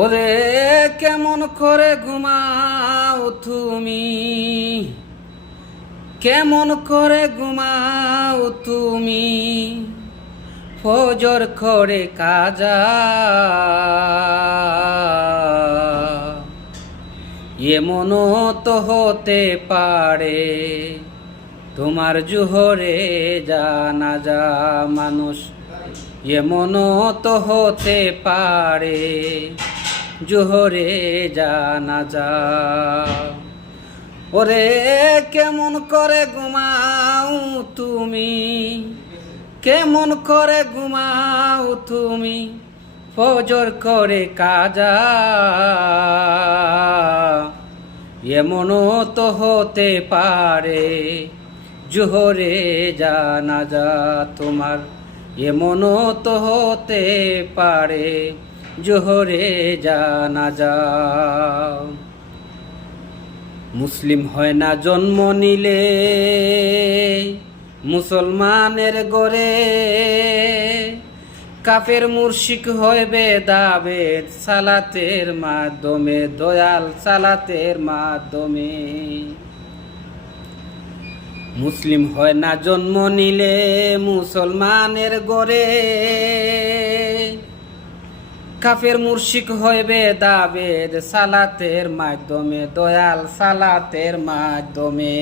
ওরে কেমন করে ঘুমাও তুমি, কেমন করে ঘুমাও তুমি, ফজর করে কাজা। এমনও তো হতে পারে তোমার জোহরে জানাজা। মানুষ এমনও তো হতে পারে জোহরে জানাজা। ওরে কেমন করে ঘুমাও তুমি, কেমন করে ঘুমাও তুমি, ফজর করে কাজা। এমনও তো হতে পারে জোহরে জানাজা তোমার, এমনও তো হতে পারে জোহরে জানাজা। মুসলিম হয় না জন্ম নিলে মুসলমানের গরে, কাফের মুরশিক হইবে দাবেদ সালাতের মাধ্যমে, দয়াল সালাতের মাধ্যমে। মুসলিম হয় না জন্ম নিলে মুসলমানের গরে, কাফের মুরশিক হইবে দাবেদ সালাতের মাধ্যমে, দয়াল সালাতের মাধ্যমে।